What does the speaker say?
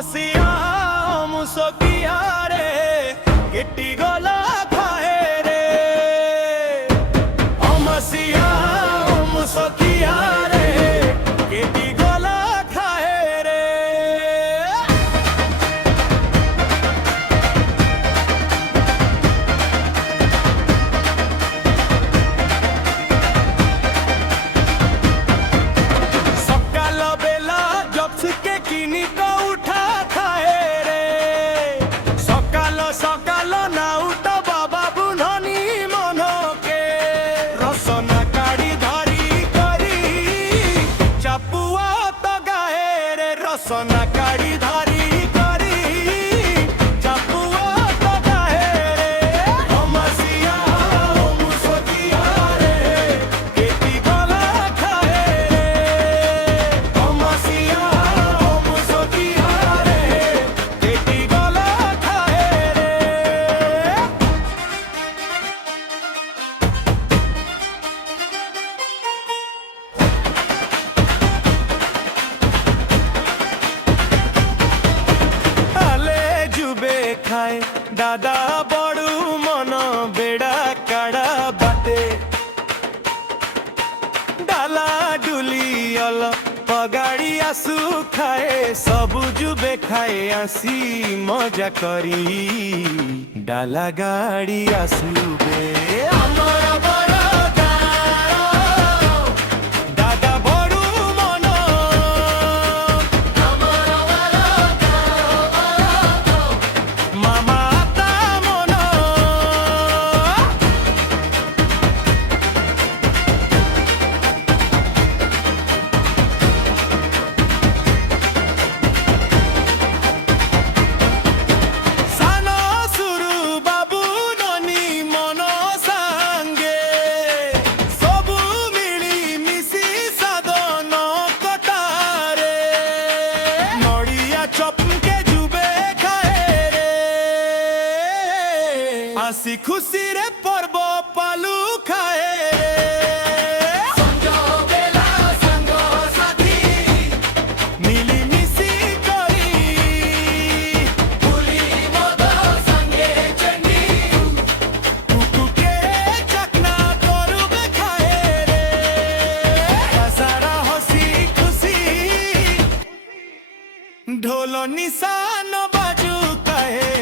অমাসিয়া মুসকিয়া রে গেটি গলা খায় রে অমাসিয়া মুসকিয়া রে গেটি গলা খায় রে সকাল বেলা জবসকে কিনি তো উঠা খায় রে সকাল সকাল না উঠা বাবা বুননি মনকে রসনা কাড়ি ধরি করি চাপুয়া তো গায়ে রে রসনা কাড়ি ধরি করি চাপুয়া তো গায়ে রে অমাসিয়া মুসকিয়া রে কেটি গলা খায় রে অমাসিয়া মুসকিয়া রে কেটি গলা খায় রে আলে জুবে খায় দাদা বড়ু মন বেড়া কাড়া বাটে ডালা ডুলি অল পগাড়ি আসু খায় সবু জুবে খায় আসি মজা করি ডালা গাড়ি আসুবে আমার বড় গাঁও, দাদা বড়ু মন মামা তা মন সানো সুরু বাবু ননি মন সাঙ্গে সবু মিলি মিশি সাধন কটারে নড়িয়া চপকে জুবে খায় রে আসি খুশি রে পর্ব পালু খায় রে মিলিমিশি করি কুকুকে চাকনা করবে খায় রে হাজারা হসি খুশি ঢোল নিশান বাজু কাহে